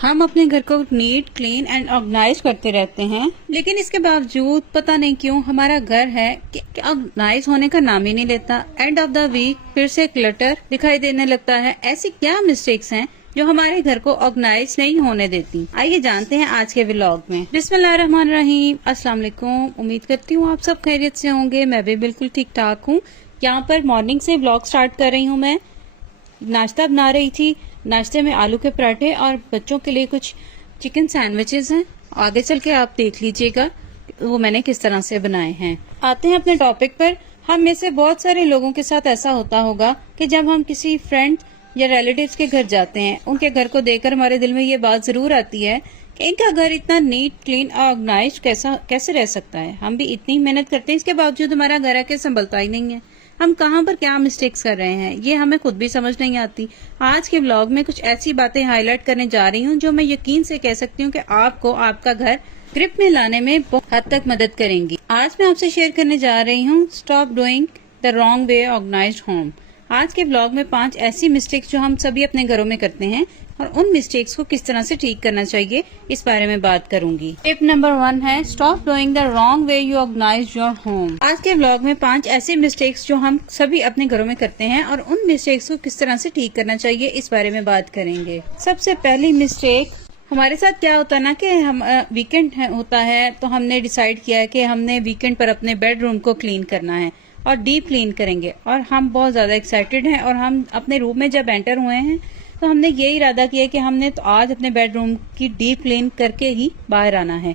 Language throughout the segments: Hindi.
हम अपने घर को नीट, क्लीन एंड ऑर्गेनाइज करते रहते हैं, लेकिन इसके बावजूद पता नहीं क्यों हमारा घर है कि ऑर्गेनाइज होने का नाम ही नहीं लेता। एंड ऑफ द वीक फिर से क्लटर दिखाई देने लगता है। ऐसी क्या मिस्टेक्स हैं जो हमारे घर को ऑर्गेनाइज नहीं होने देती? आइए जानते हैं आज के व्लॉग में। बिस्मिल्लाहिर्रहमानिर्रहीम, अस्सलाम वालेकुम। उम्मीद करती हूँ आप सब खैरियत से होंगे। मैं भी बिल्कुल ठीक ठाक हूँ। यहाँ पर मॉर्निंग से व्लॉग स्टार्ट कर रही हूँ। मैं नाश्ता बना रही थी। नाश्ते में आलू के पराठे और बच्चों के लिए कुछ चिकन सैंडविचेस हैं। आगे चल के आप देख लीजिएगा वो मैंने किस तरह से बनाए हैं। आते हैं अपने टॉपिक पर। हम में से बहुत सारे लोगों के साथ ऐसा होता होगा कि जब हम किसी फ्रेंड या रिलेटिव्स के घर जाते हैं, उनके घर को देखकर हमारे दिल में ये बात जरूर आती है कि इनका घर इतना नीट, क्लीन, ऑर्गेनाइज कैसे रह सकता है। हम भी इतनी मेहनत करते हैं, इसके बावजूद हमारा घर आके संभलता ही नहीं है। हम कहाँ पर क्या मिस्टेक्स कर रहे हैं ये हमें खुद भी समझ नहीं आती। आज के व्लॉग में कुछ ऐसी बातें हाईलाइट करने जा रही हूँ जो मैं यकीन से कह सकती हूँ कि आपको आपका घर ग्रिप में लाने में बहुत हद तक मदद करेंगी। आज मैं आपसे शेयर करने जा रही हूँ stop doing the wrong way organised home. आज के व्लॉग में 5 ऐसी मिस्टेक्स जो हम सभी अपने घरों में करते हैं और उन मिस्टेक्स को किस तरह से ठीक करना चाहिए, इस बारे में बात करूंगी। टिप नंबर 1 है stop doing the wrong way you organise your home. आज के व्लॉग में 5 ऐसी मिस्टेक्स जो हम सभी अपने घरों में करते हैं और उन मिस्टेक्स को किस तरह से ठीक करना चाहिए, इस बारे में बात करेंगे। सबसे पहली मिस्टेक, हमारे साथ क्या होता है ना कि हम वीकेंड होता है तो हमने डिसाइड किया है कि हमने वीकेंड पर अपने बेडरूम को क्लीन करना है और डीप क्लीन करेंगे। और हम बहुत ज्यादा एक्साइटेड हैं और हम अपने रूम में जब एंटर हुए हैं तो हमने ये इरादा किया कि हमने तो आज अपने बेडरूम की डीप क्लीन करके ही बाहर आना है।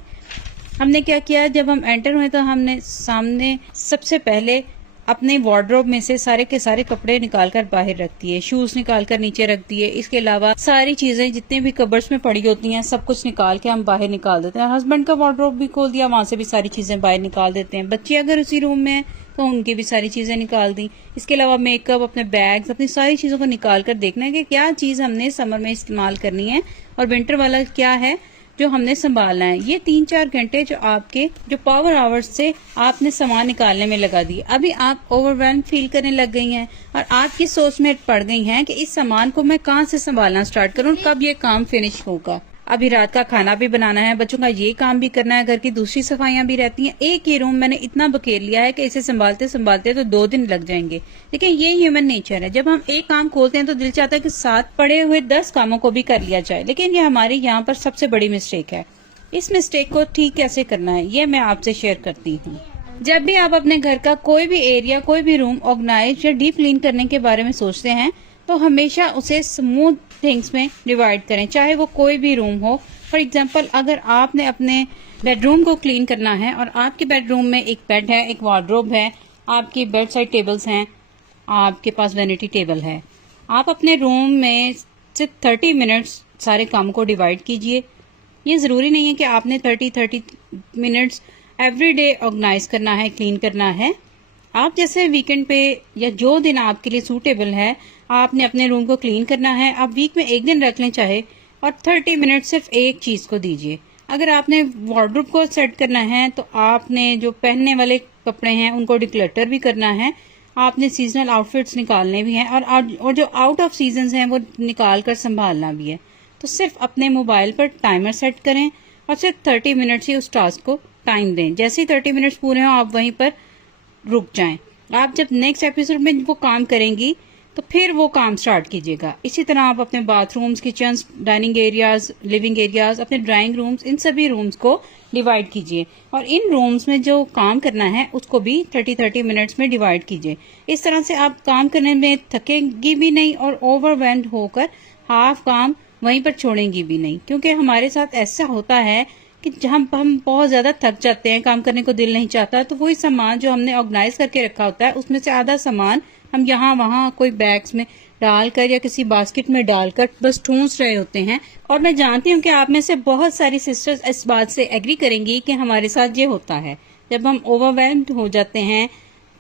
हमने क्या किया, जब हम एंटर हुए तो हमने सामने सबसे पहले अपने वार्डरोब में से सारे के सारे कपड़े निकालकर बाहर रख दिए, शूज निकालकर नीचे रख दिए। इसके अलावा सारी चीजें जितने भी कबर्ड्स में पड़ी होती हैं सब कुछ निकाल के हम बाहर निकाल देते हैं। हस्बैंड का वार्डरोब भी खोल दिया, वहां से भी सारी चीजें बाहर निकाल देते हैं। बच्चे अगर उसी रूम में तो उनकी भी सारी चीजें निकाल दी। इसके अलावा मेकअप, अपने बैग्स, अपनी सारी चीजों को निकाल कर देखना है कि क्या चीज हमने समर में इस्तेमाल करनी है और विंटर वाला क्या है जो हमने संभालना है। ये 3-4 घंटे जो आपके जो पावर आवर्स से आपने सामान निकालने में लगा दिए। अभी आप ओवरवेल्म फील करने लग गई हैं और आपकी सोच में पड़ गई हैं कि इस सामान को मैं कहाँ से संभालना स्टार्ट करूँ, कब ये काम फिनिश होगा। अभी रात का खाना भी बनाना है, बच्चों का ये काम भी करना है, घर की दूसरी सफाइयां भी रहती हैं। एक ही रूम मैंने इतना बखेर लिया है कि इसे संभालते संभालते तो 2 दिन लग जाएंगे। लेकिन ये ह्यूमन नेचर है, जब हम एक काम खोलते हैं तो दिल चाहता है कि साथ पड़े हुए 10 कामों को भी कर लिया जाए। लेकिन ये हमारी यहाँ पर सबसे बड़ी मिस्टेक है। इस मिस्टेक को ठीक कैसे करना है ये मैं आपसे शेयर करती हूँ। जब भी आप अपने घर का कोई भी एरिया, कोई भी रूम ऑर्गेनाइज या डीप क्लीन करने के बारे में सोचते हैं तो हमेशा उसे स्मूथ थिंग्स में डिवाइड करें, चाहे वो कोई भी रूम हो। फॉर एग्जांपल, अगर आपने अपने बेडरूम को क्लीन करना है और आपके बेडरूम में एक बेड है, एक वार्डरोब है, आपकी बेड साइड टेबल्स हैं, आपके पास वैनिटी टेबल है, आप अपने रूम में सिर्फ 30 मिनट्स सारे काम को डिवाइड कीजिए। ये जरूरी नहीं है कि आपने 30 मिनट्स एवरी डे ऑर्गेनाइज करना है, क्लीन करना है। आप जैसे वीकेंड पे या जो दिन आपके लिए सूटेबल है आपने अपने रूम को क्लीन करना है। आप वीक में एक दिन रख लें चाहे, और 30 मिनट सिर्फ एक चीज को दीजिए। अगर आपने वार्डरोब को सेट करना है तो आपने जो पहनने वाले कपड़े हैं उनको डिक्लटर भी करना है। आपने सीजनल आउटफिट्स निकालने भी हैं और जो आउट ऑफ सीजन हैं वो निकाल कर संभालना भी है। तो सिर्फ अपने मोबाइल पर टाइमर सेट करें और सिर्फ 30 मिनट्स ही उस टास्क को टाइम दें। जैसे ही 30 मिनट्स पूरे हों आप वहीं पर रुक जाएं। आप जब नेक्स्ट एपिसोड में वो काम करेंगी तो फिर वो काम स्टार्ट कीजिएगा। इसी तरह आप अपने bathrooms, kitchens, dining areas, living areas, अपने ड्राइंग रूम्स, इन सभी रूम्स को डिवाइड कीजिए और इन रूम्स में जो काम करना है उसको भी 30 मिनट्स में डिवाइड कीजिए। इस तरह से आप काम करने में थकेंगी भी नहीं और ओवरवेल्म्ड होकर हाफ काम वहीं पर छोड़ेंगी भी नहीं। क्योंकि हमारे साथ ऐसा होता है कि हम बहुत ज्यादा थक जाते हैं, काम करने को दिल नहीं चाहता, तो वही सामान जो हमने ऑर्गेनाइज करके रखा होता है उसमें से आधा सामान हम यहाँ वहाँ कोई बैग्स में डालकर या किसी बास्केट में डालकर बस ठूंस रहे होते हैं। और मैं जानती हूँ कि आप में से बहुत सारी सिस्टर्स इस बात से एग्री करेंगी कि हमारे साथ ये होता है। जब हम ओवरवेल्म्ड हो जाते हैं,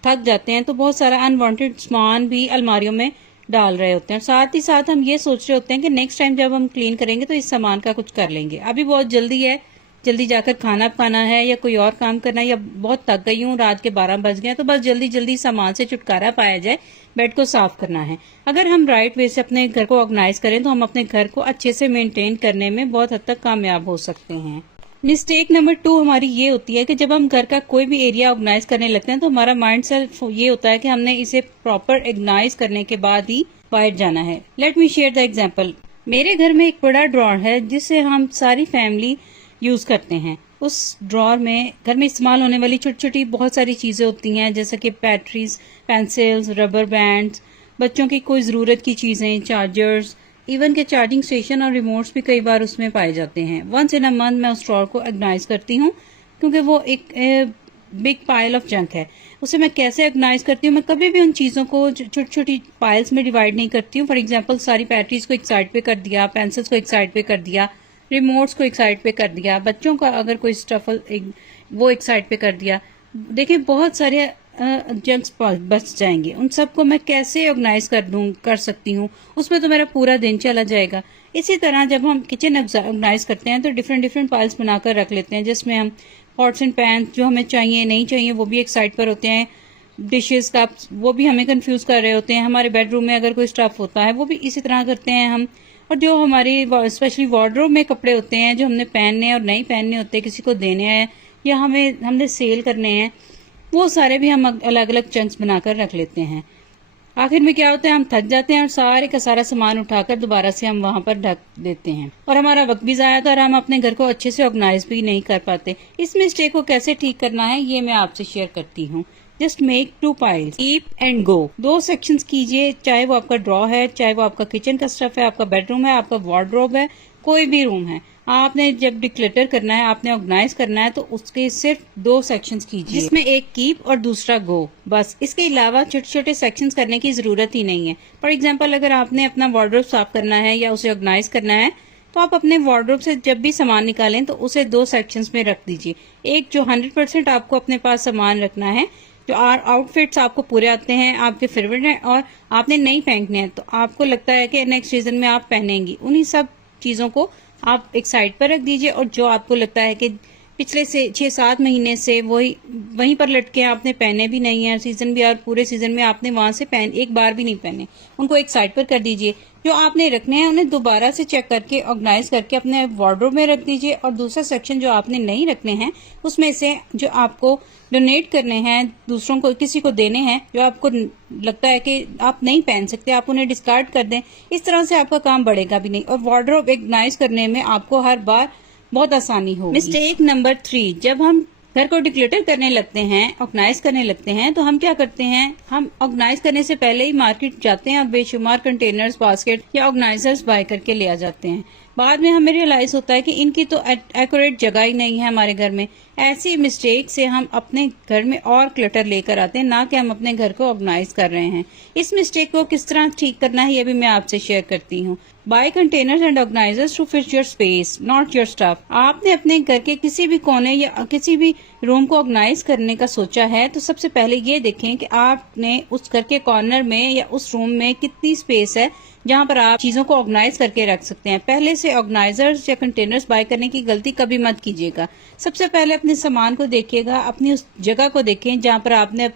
थक जाते हैं, तो बहुत सारा अनवांटेड सामान भी अलमारियों में डाल रहे होते हैं। साथ ही साथ हम ये सोच रहे होते हैं कि नेक्स्ट टाइम जब हम क्लीन करेंगे तो इस सामान का कुछ कर लेंगे, अभी बहुत जल्दी है जल्दी जाकर खाना पकाना है या कोई और काम करना है, या बहुत थक गई हूँ, रात के 12 बज गए, तो बस जल्दी जल्दी सामान से छुटकारा पाया जाए, बेड को साफ करना है। अगर हम राइट वे से अपने घर को ऑर्गेनाइज करें तो हम अपने घर को अच्छे से मेंटेन करने में बहुत हद तक कामयाब हो सकते हैं। मिस्टेक नंबर 2 हमारी ये होती है कि जब हम घर का कोई भी एरिया ऑर्गेनाइज करने लगते हैं तो हमारा माइंड सेट ये होता है कि हमने इसे प्रॉपर ऑर्गेनाइज करने के बाद ही बाहर जाना है। Let me share the example. मेरे घर में एक बड़ा ड्रॉर है जिसे हम सारी फैमिली यूज करते हैं। उस ड्रॉर में घर में इस्तेमाल होने वाली छोटी छोटी बहुत सारी चीजें होती हैं, जैसे कि बैटरीज, पेंसिल्स, रबर बैंड्स, बच्चों की कोई जरूरत की चीजें, चार्जर्स, इवन के चार्जिंग स्टेशन और रिमोट्स भी कई बार उसमें पाए जाते हैं। वंस इन अ मंथ मैं उस ड्रॉर को ऑर्गेनाइज करती हूँ क्योंकि वो एक बिग पाइल ऑफ जंक है। उसे मैं कैसे ऑर्गेनाइज करती हूँ, मैं कभी भी उन चीजों को छोटी छोटी पाइल्स में डिवाइड नहीं करती हूँ। फॉर एग्जाम्पल, सारी बैटरीज को एक साइड पे कर दिया, पेंसिल्स को एक साइड पे कर दिया, रिमोट्स को एक साइड पे कर दिया, बच्चों का अगर कोई स्टफल वो एक साइड पे कर दिया। देखिए, बहुत सारे जंक्स बच जाएंगे। उन सबको मैं कैसे ऑर्गेनाइज कर सकती हूँ, उसमें तो मेरा पूरा दिन चला जाएगा। इसी तरह जब हम किचन ऑर्गेनाइज करते हैं तो डिफरेंट डिफरेंट पाइल्स बनाकर रख लेते हैं, जिसमें हम पॉट्स एंड पैन जो हमें चाहिए नहीं चाहिए वो भी एक साइड पर होते हैं, डिशेस कप्स वो भी हमें कंफ्यूज कर रहे होते हैं। हमारे बेडरूम में अगर कोई स्टफ होता है वो भी इसी तरह करते हैं हम। और जो हमारी स्पेशली वार्डरोब में कपड़े होते हैं जो हमने पहनने और नहीं पहनने होते, किसी को देने हैं या हमने सेल करने हैं, वो सारे भी हम अलग अलग चंक्स बनाकर रख लेते हैं। आखिर में क्या होता है, हम थक जाते हैं और सारे का सारा सामान उठाकर दोबारा से हम वहां पर ढक देते हैं और हमारा वक्त भी जाया था और हम अपने घर को अच्छे से ऑर्गेनाइज भी नहीं कर पाते। इस मिस्टेक को कैसे ठीक करना है ये मैं आपसे शेयर करती हूँ। Just make 2 piles, keep and go. 2 sections कीजिए, चाहे वो आपका ड्रॉ है, चाहे वो आपका किचन का स्टफ है, आपका बेडरूम है, आपका वार्डरोब है, कोई भी रूम है। आपने जब डिक्लेटर करना है, आपने ऑर्गेनाइज करना है, तो उसके सिर्फ 2 सेक्शंस कीजिए, जिसमें एक कीप और दूसरा गो, बस। इसके अलावा छोटे छोटे सेक्शंस करने की जरूरत ही नहीं है। फॉर एग्जाम्पल, अगर आपने अपना वार्डरोब साफ करना है या उसे ऑर्गेनाइज करना है तो आप अपने वार्डरोब से जब भी सामान निकालें तो उसे 2 सेक्शंस में रख दीजिए। एक जो 100% आपको अपने पास सामान रखना है, जो आउटफिट्स आपको पूरे आते हैं, आपके फेवरेट हैं और आपने नहीं पहनने हैं, तो आपको लगता है कि नेक्स्ट सीजन में आप पहनेंगी, उन्हीं सब चीजों को आप एक साइड पर रख दीजिए। और जो आपको लगता है कि पिछले से 6-7 महीने से वहीं पर लटके आपने पहने भी नहीं है, सीजन भी और पूरे सीजन में आपने वहां से एक बार भी नहीं पहने, उनको एक साइड पर कर दीजिए। जो आपने रखने हैं उन्हें दोबारा से चेक करके ऑर्गेनाइज करके अपने वार्डरोब में रख दीजिए। और दूसरा सेक्शन जो आपने नहीं रखने हैं उसमें से जो आपको डोनेट करने हैं, दूसरों को किसी को देने हैं, जो आपको लगता है कि आप नहीं पहन सकते, आप उन्हें डिस्कार्ड कर दें। इस तरह से आपका काम बढ़ेगा भी नहीं और वार्डरोब ऑर्गेनाइज करने में आपको हर बार बहुत आसानी होगी। मिस्टेक नंबर 3, जब हम घर को डिक्लेटर करने लगते हैं, ऑर्गेनाइज करने लगते हैं, तो हम क्या करते हैं, हम ऑर्गेनाइज करने से पहले ही मार्केट जाते हैं और बेशुमार कंटेनर्स, बास्केट या ऑर्गेनाइजर्स बाय करके ले आ जाते हैं। बाद में हमें रियलाइज होता है कि इनकी तो एक्यूरेट जगह ही नहीं है हमारे घर में। ऐसी मिस्टेक से हम अपने घर में और क्लटर लेकर आते हैं, ना कि हम अपने घर को ऑर्गेनाइज कर रहे हैं। इस मिस्टेक को किस तरह ठीक करना है ये भी मैं आपसे शेयर करती हूँ। Buy containers and organisers to fit your space, not your stuff. आपने अपने घर के किसी भी कोने या किसी भी रूम को ऑर्गेनाइज करने का सोचा है तो सबसे पहले ये देखें कि आपने उस घर के कॉर्नर में या उस रूम में कितनी स्पेस है जहाँ पर आप चीजों को ऑर्गेनाइज करके रख सकते हैं। पहले से ऑर्गेनाइजर्स या कंटेनर्स बाय करने की गलती कभी मत कीजिएगा। सबसे पहले अपने सामान को देखिएगा, अपनी उस जगह को देखें जहाँ पर आपने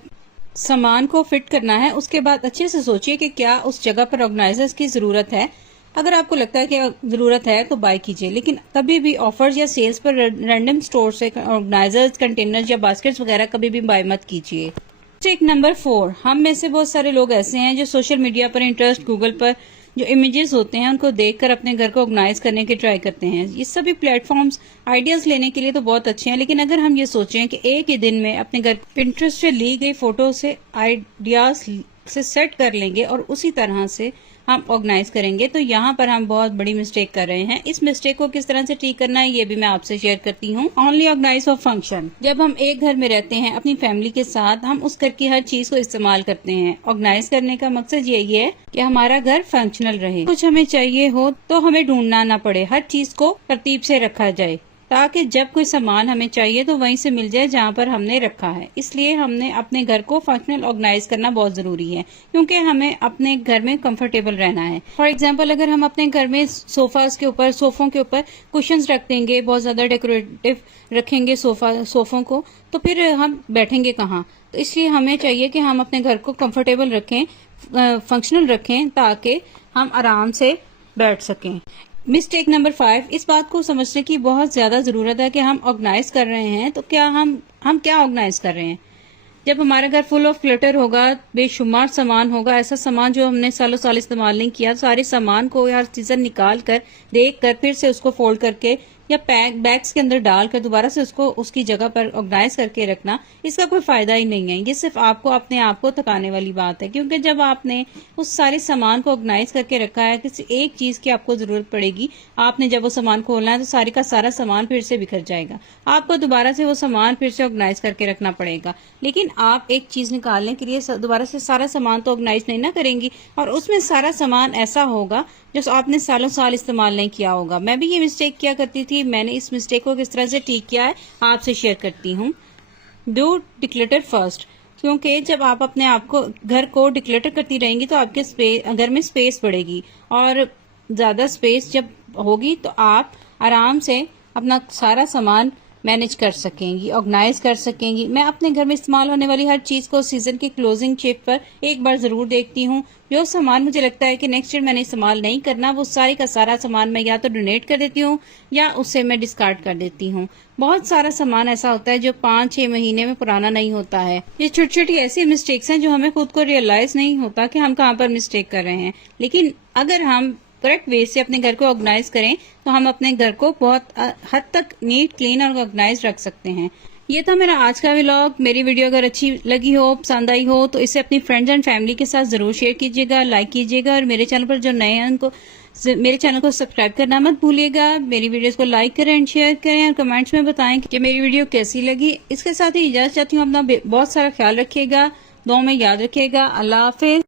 सामान को फिट करना है। उसके बाद अच्छे से सोचिए कि क्या उस जगह पर ऑर्गेनाइजर्स की जरूरत है। अगर आपको लगता है कि जरूरत है तो बाय कीजिए, लेकिन कभी भी ऑफर्स या सेल्स पर रैंडम स्टोर से ऑर्गेनाइजर्स, कंटेनर्स या बास्केट्स वगैरह कभी भी बाय मत कीजिए। मिस्टेक नंबर 4, हम में से बहुत सारे लोग ऐसे हैं जो सोशल मीडिया पर, इंटरेस्ट, गूगल पर जो इमेजेस होते हैं उनको देखकर अपने घर को ऑर्गेनाइज करने की ट्राई करते हैं। ये सभी प्लेटफॉर्म्स आइडियाज लेने के लिए तो बहुत अच्छे हैं, लेकिन अगर हम ये सोचें कि एक ही दिन में अपने घर पिंटरेस्ट से ली गई फोटो से आइडियाज से सेट कर लेंगे और उसी तरह से हम ऑर्गेनाइज करेंगे, तो यहाँ पर हम बहुत बड़ी मिस्टेक कर रहे हैं। इस मिस्टेक को किस तरह से ठीक करना है ये भी मैं आपसे शेयर करती हूँ। Only organise for function. जब हम एक घर में रहते हैं अपनी फैमिली के साथ, हम उस घर की हर चीज को इस्तेमाल करते हैं। ऑर्गेनाइज करने का मकसद यही है कि हमारा घर फंक्शनल रहे। कुछ हमें चाहिए हो तो हमें ढूंढना ना पड़े, हर चीज को तरतीब से रखा जाए। ताकि जब कोई सामान हमें चाहिए तो वहीं से मिल जाए जहाँ पर हमने रखा है। इसलिए हमने अपने घर को फंक्शनल ऑर्गेनाइज करना बहुत जरूरी है, क्योंकि हमें अपने घर में कंफर्टेबल रहना है। फॉर एग्जाम्पल, अगर हम अपने घर में सोफों के ऊपर कुशंस रख देंगे, बहुत ज्यादा डेकोरेटिव रखेंगे सोफों को, तो फिर हम बैठेंगे कहाँ। तो इसलिए हमें चाहिए कि हम अपने घर को कंफर्टेबल रखें, फंक्शनल रखें, ताकि हम आराम से बैठ सकें। मिस्टेक नंबर 5, इस बात को समझने की बहुत ज्यादा जरूरत है कि हम ऑर्गेनाइज कर रहे हैं तो क्या हम क्या ऑर्गेनाइज कर रहे हैं। जब हमारा घर फुल ऑफ क्लटर होगा, बेशुमार सामान होगा, ऐसा सामान जो हमने सालों साल इस्तेमाल नहीं किया, सारे सामान को हर सीजन निकाल कर देख कर फिर से उसको फोल्ड करके या बैग्स के अंदर डालकर दोबारा से उसको उसकी जगह पर ऑर्गेनाइज करके रखना, इसका कोई फायदा ही नहीं है। ये सिर्फ आपको अपने आप को थकाने वाली बात है, क्योंकि जब आपने उस सारे सामान को ऑर्गेनाइज करके रखा है, किसी एक चीज की आपको जरूरत पड़ेगी, आपने जब वो सामान खोलना है तो सारे का सारा सामान फिर से बिखर जाएगा, आपको दोबारा से वो सामान फिर से ऑर्गेनाइज करके रखना पड़ेगा। लेकिन आप एक चीज निकालने के लिए दोबारा से सारा सामान तो ऑर्गेनाइज नहीं ना करेंगी, और उसमें सारा सामान ऐसा होगा जो आपने सालों साल इस्तेमाल नहीं किया होगा। मैं भी ये मिस्टेक किया करती थी, मैंने इस मिस्टेक को किस तरह से ठीक किया है आपसे शेयर करती हूँ। डू डिक्लटर फर्स्ट, क्योंकि जब आप अपने आप को घर को डिक्लटर करती रहेंगी तो आपके घर में स्पेस बढ़ेगी, और ज्यादा स्पेस जब होगी तो आप आराम से अपना सारा सामान मैनेज कर सकेंगी, ऑर्गेनाइज कर सकेंगी। मैं अपने घर में इस्तेमाल होने वाली हर चीज को सीजन की क्लोजिंग शिफ्ट पर एक बार जरूर देखती हूँ। जो सामान मुझे लगता है कि नेक्स्ट ईयर मैंने इस्तेमाल नहीं करना, वो सारे का सारा सामान मैं या तो डोनेट कर देती हूँ या उससे मैं डिस्कार्ड कर देती हूँ। बहुत सारा सामान ऐसा होता है जो 5-6 महीने में पुराना नहीं होता है। ये छोटी छोटी ऐसी मिस्टेक्स हैं जो हमें खुद को रियलाइज नहीं होता कि हम कहाँ पर मिस्टेक कर रहे हैं। लेकिन अगर हम करेक्ट वे से अपने घर को ऑर्गेनाइज करें तो हम अपने घर को बहुत हद तक नीट, क्लीन और ऑर्गेनाइज रख सकते हैं। ये था मेरा आज का व्लॉग। मेरी वीडियो अगर अच्छी लगी हो, पसंद आई हो, तो इसे अपनी फ्रेंड्स एंड फैमिली के साथ जरूर शेयर कीजिएगा, लाइक कीजिएगा, और मेरे चैनल पर जो नए हैं उनको मेरे चैनल को सब्सक्राइब करना मत भूलिएगा। मेरी वीडियोस को लाइक करें एंड शेयर करें, और कमेंट्स में बताएं कि मेरी वीडियो कैसी लगी। इसके साथ ही इजाजत चाहती हूँ, अपना बहुत सारा ख्याल रखिएगा, दुआ में याद रखिएगा। अल्लाह हाफिज।